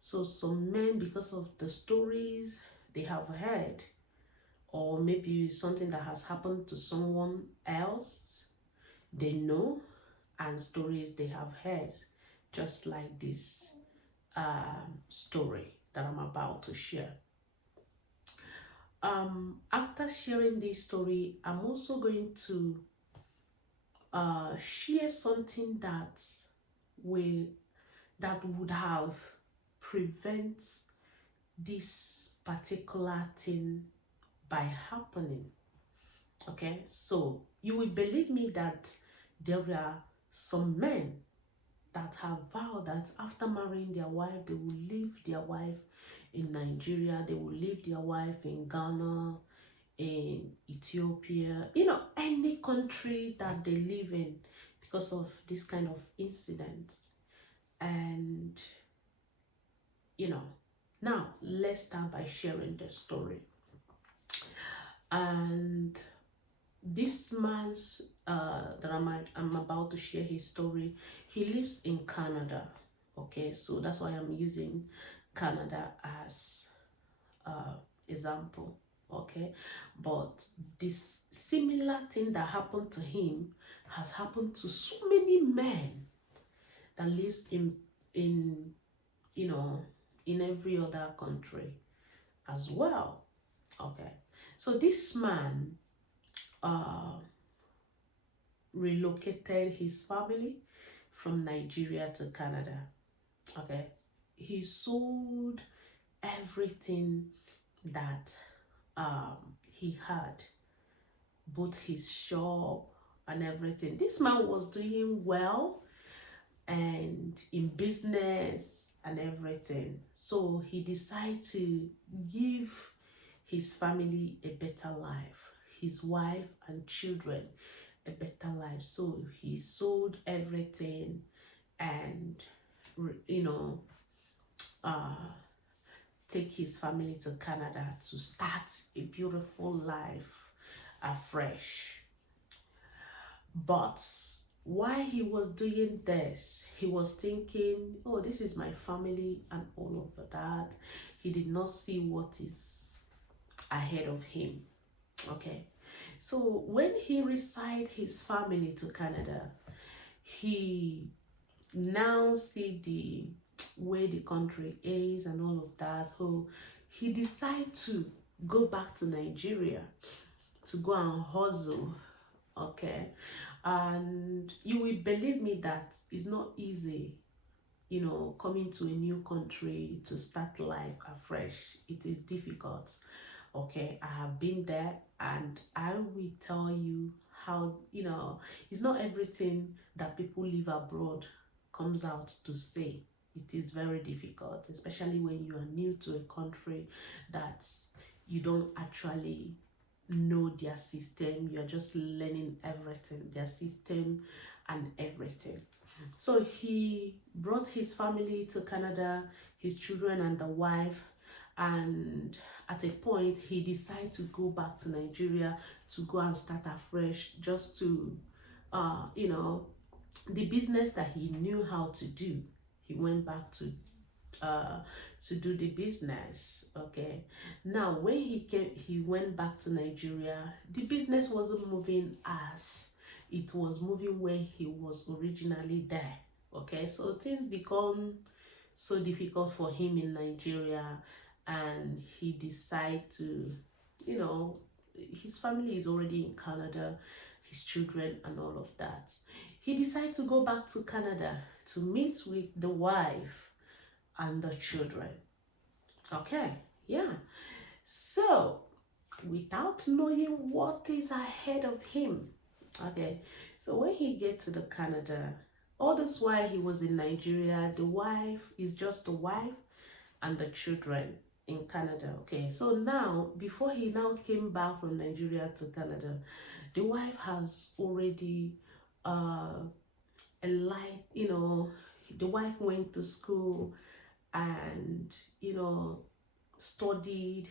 So some men, because of the stories they have heard, or maybe something that has happened to someone else they know, and stories they have heard, just like this story that I'm about to share. After sharing this story, I'm also going to share something will that would have prevent this particular thing by happening. Okay, so you will believe me that there are some men that have vowed that after marrying their wife, they will leave their wife in Nigeria, they will leave their wife in Ghana, in Ethiopia, any country that they live in because of this kind of incident. And, you know, now let's start by sharing the story. And this man's that I'm about to share his story, he lives in Canada. Okay, so that's why I'm using Canada as example. Okay, but this similar thing that happened to him has happened to so many men that lives in you know in every other country as well. Okay, so this man uh relocated his family from Nigeria to Canada. Okay, he sold everything that he had, both his shop and everything. This man was doing well and in business and everything. So he decided to give his family a better life, his wife and children a better life. So he sold everything and, you know, uh, take his family to Canada to start a beautiful life afresh. But while he was doing this, he was thinking, oh, this is my family and all of that. He did not see what is ahead of him. Okay. So when he resigned his family to Canada, he now see the way the country is and all of that. So he decided to go back to Nigeria to go and hustle. Okay, and you will believe me that it's not easy, coming to a new country to start life afresh. It is difficult. Okay, I have been there and I will tell you how, it's not everything that people live abroad comes out to say. It is very difficult, especially when you are new to a country that you don't actually know their system. You're just learning everything, their system and everything. So he brought his family to Canada, his children and the wife, and at a point he decided to go back to Nigeria to go and start afresh, just to the business that he knew how to do. He went back uh to do the business. Okay, now when he went back to Nigeria, the business wasn't moving as it was moving when he was originally there. Okay, so things become so difficult for him in Nigeria, and he decided to, you know, his family is already in Canada, his children and all of that. He decided to go back to Canada to meet with the wife and the children. Okay, yeah. So, without knowing what is ahead of him, okay, so when he get to the Canada, all this while he was in Nigeria, the wife is just the wife and the children in Canada. Okay, so now before he now came back from Nigeria to Canada, the wife has already a light, the wife went to school and studied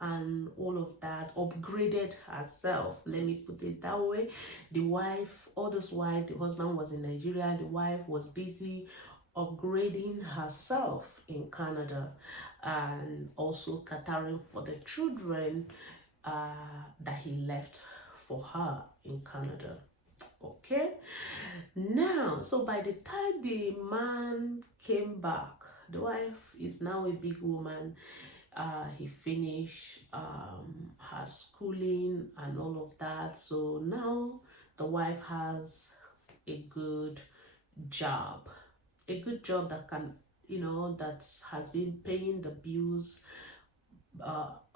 and all of that, upgraded herself, let me put it that way. The wife, all this while the husband was in Nigeria, the wife was busy upgrading herself in Canada and also catering for the children that he left for her in Canada. Okay, now, so by the time the man came back, the wife is now a big woman. He finished her schooling and all of that. So now the wife has a good job, a good job that can, that has been paying the bills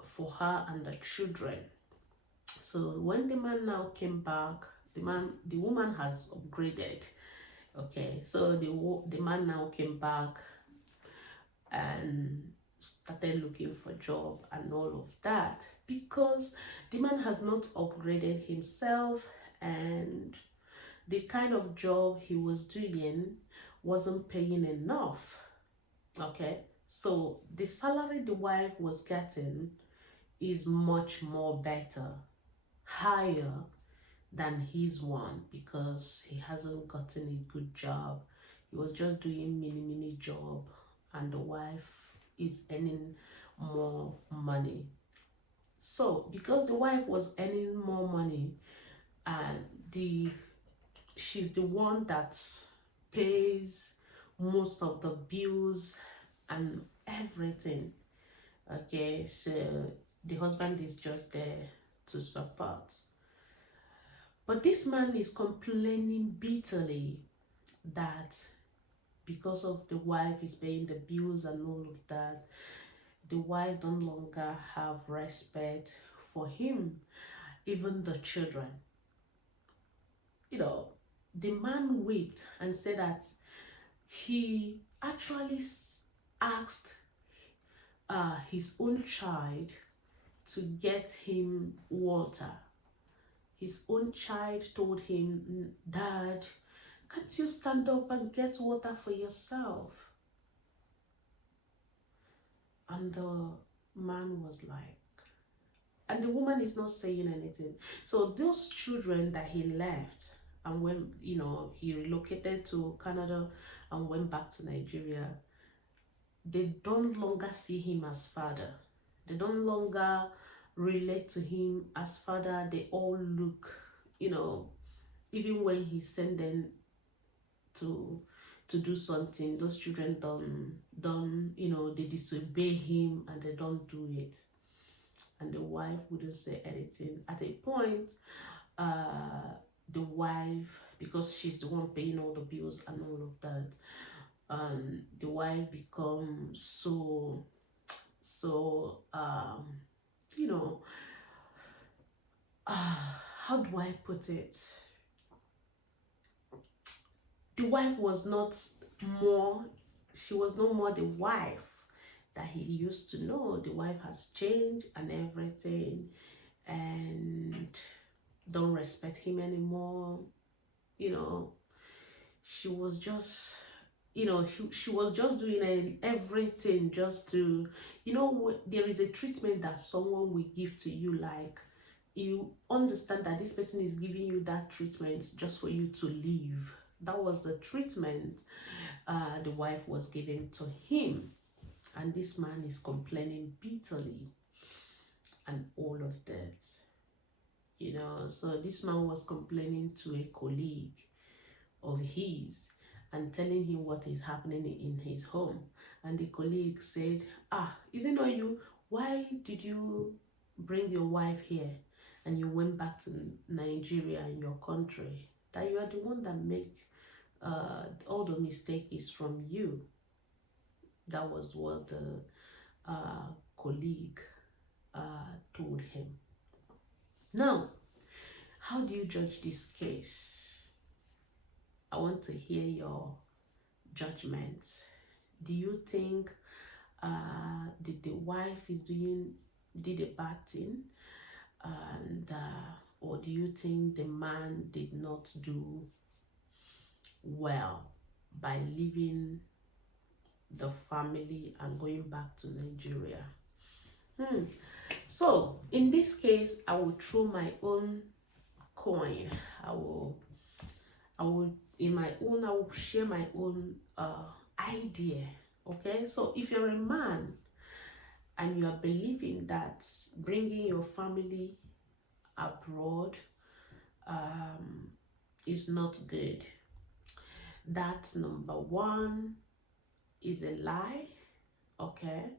for her and the children. So when the man now came back, the woman has upgraded. Okay, so the man now came back and started looking for job and all of that, because the man has not upgraded himself, and the kind of job he was doing wasn't paying enough. Okay, so the salary the wife was getting is much more better, higher than his one, because he hasn't gotten a good job. He was just doing mini job, and the wife is earning more money. So because the wife was earning more money, and the she's the one that pays most of the bills and everything. Okay, so the husband is just there to support. But this man is complaining bitterly that because of the wife is paying the bills and all of that, the wife no longer have respect for him, even the children. You know, the man wept and said that he actually asked his own child to get him water. His own child told him, "Dad, can't you stand up and get water for yourself?" And the man was like, and the woman is not saying anything. So those children that he left, and when he relocated to Canada and went back to Nigeria, they don't longer see him as father. They don't longer relate to him as father. They all look, even when he sent them to do something, those children don't they disobey him and they don't do it. And the wife wouldn't say anything. At a point, the wife, because she's the one paying all the bills and all of that, the wife becomes so you know how do I put it, the wife was not more she was no more the wife that he used to know. The wife has changed and everything, and don't respect him anymore. you know she was just she was just doing everything just to there is a treatment that someone will give to you, like you understand that this person is giving you that treatment just for you to live. That was the treatment the wife was giving to him, and this man is complaining bitterly and all of that. So this man was complaining to a colleague of his and telling him what is happening in his home. And the colleague said, is it not you? Why did you bring your wife here and you went back to Nigeria, in your country? That you are the one that make all the mistake is from you. That was what the colleague told him. Now, how do you judge this case? I want to hear your judgment. Do you think the wife did a bad thing, and or do you think the man did not do well by leaving the family and going back to Nigeria? So in this case, I will throw my own coin. I will share my own idea. Okay, so if you're a man and you are believing that bringing your family abroad is not good, that number one is a lie. Okay,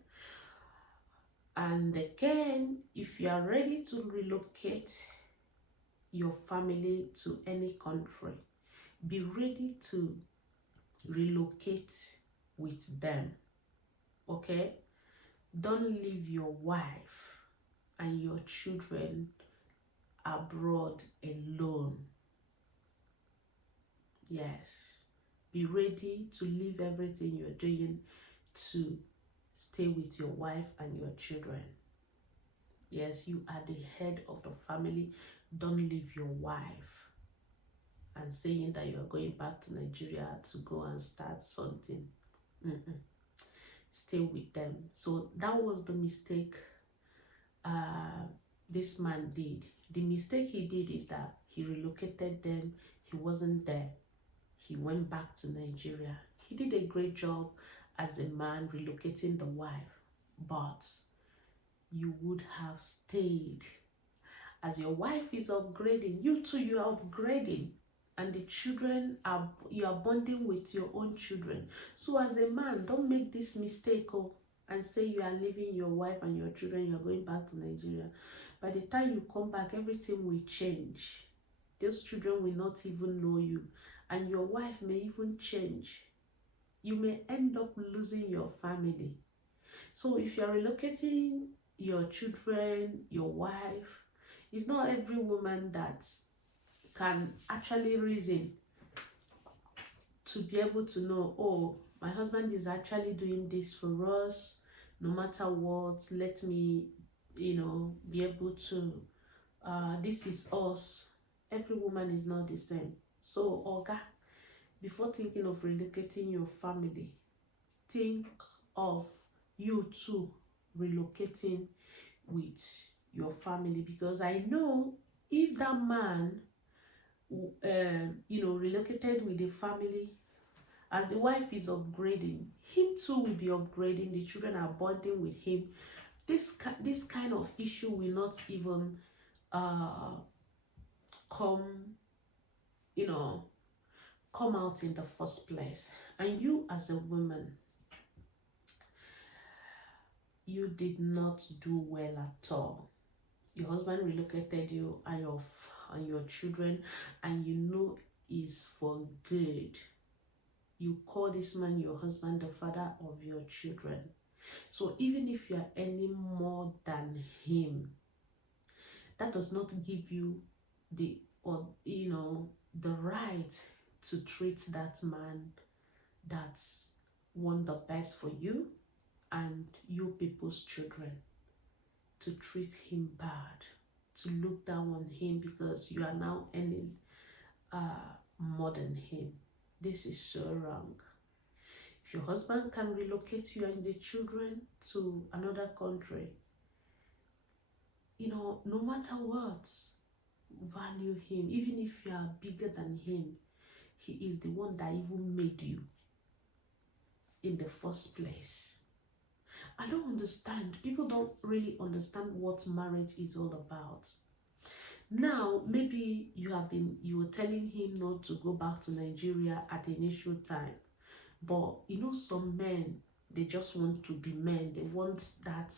and again, if you are ready to relocate your family to any country, be ready to relocate with them. Okay, don't leave your wife and your children abroad alone. Yes, be ready to leave everything you're doing to stay with your wife and your children. Yes, you are the head of the family. Don't leave your wife and saying that you're going back to Nigeria to go and start something. Mm-mm. Stay with them. So that was the mistake this man did. The mistake he did is that he relocated them. He wasn't there. He went back to Nigeria. He did a great job as a man relocating the wife, but you would have stayed. As your wife is upgrading, you too, you are upgrading, and the children are, you are bonding with your own children. So as a man, don't make this mistake and say you are leaving your wife and your children, you are going back to Nigeria. By the time you come back, everything will change. Those children will not even know you, and your wife may even change. You may end up losing your family. So if you are relocating your children, your wife, it's not every woman that can actually reason to be able to know, oh, my husband is actually doing this for us. No matter what, let me, be able to, this is us. Every woman is not the same. So, Oga, before thinking of relocating your family, think of you too relocating with your family, because I know if that man relocated with the family, as the wife is upgrading, him too will be upgrading, the children are bonding with him. This kind of issue will not even come come out in the first place. And you as a woman, you did not do well at all. Your husband relocated you and your children, and you know is for good. You call this man your husband, the father of your children. So even if you are earning more than him, that does not give you the right to treat that man that want the best for you and you people's children, to treat him bad, to look down on him because you are now earning more than him. This is so wrong. If your husband can relocate you and the children to another country, no matter what, value him. Even if you are bigger than him, he is the one that even made you in the first place. I don't understand. People don't really understand what marriage is all about. Now, maybe you were telling him not to go back to Nigeria at the initial time. But some men, they just want to be men. They want that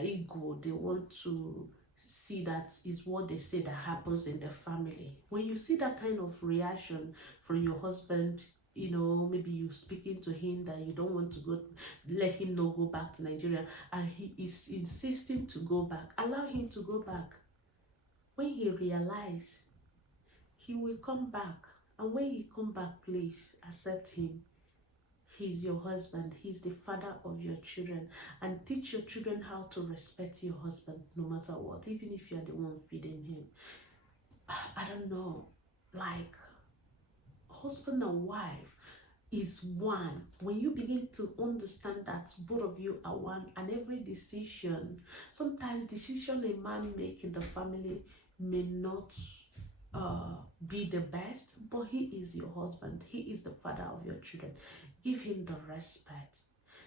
ego. They want to see that is what they say that happens in the family. When you see that kind of reaction from your husband, maybe you speaking to him that you don't want to go, let him not go back to Nigeria, and he is insisting to go back, allow him to go back. When he realizes, he will come back. And when he come back, please accept him. He's your husband. He's the father of your children. And teach your children how to respect your husband no matter what, even if you're the one feeding him. I don't know, like husband and wife is one. When you begin to understand that both of you are one, and every decision, sometimes decision a man make in the family may not be the best, but he is your husband. He is the father of your children. Give him the respect.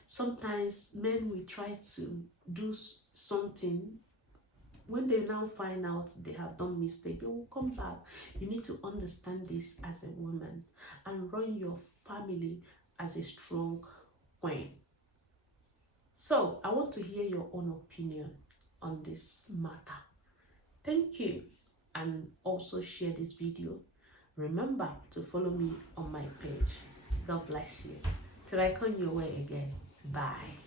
Sometimes men will try to do something. When they now find out they have done mistake, they will come back. You need to understand this as a woman and run your family as a strong queen. So I want to hear your own opinion on this matter. Thank you, and also share this video. Remember to follow me on my page. God bless you. Till I come your way again. Bye.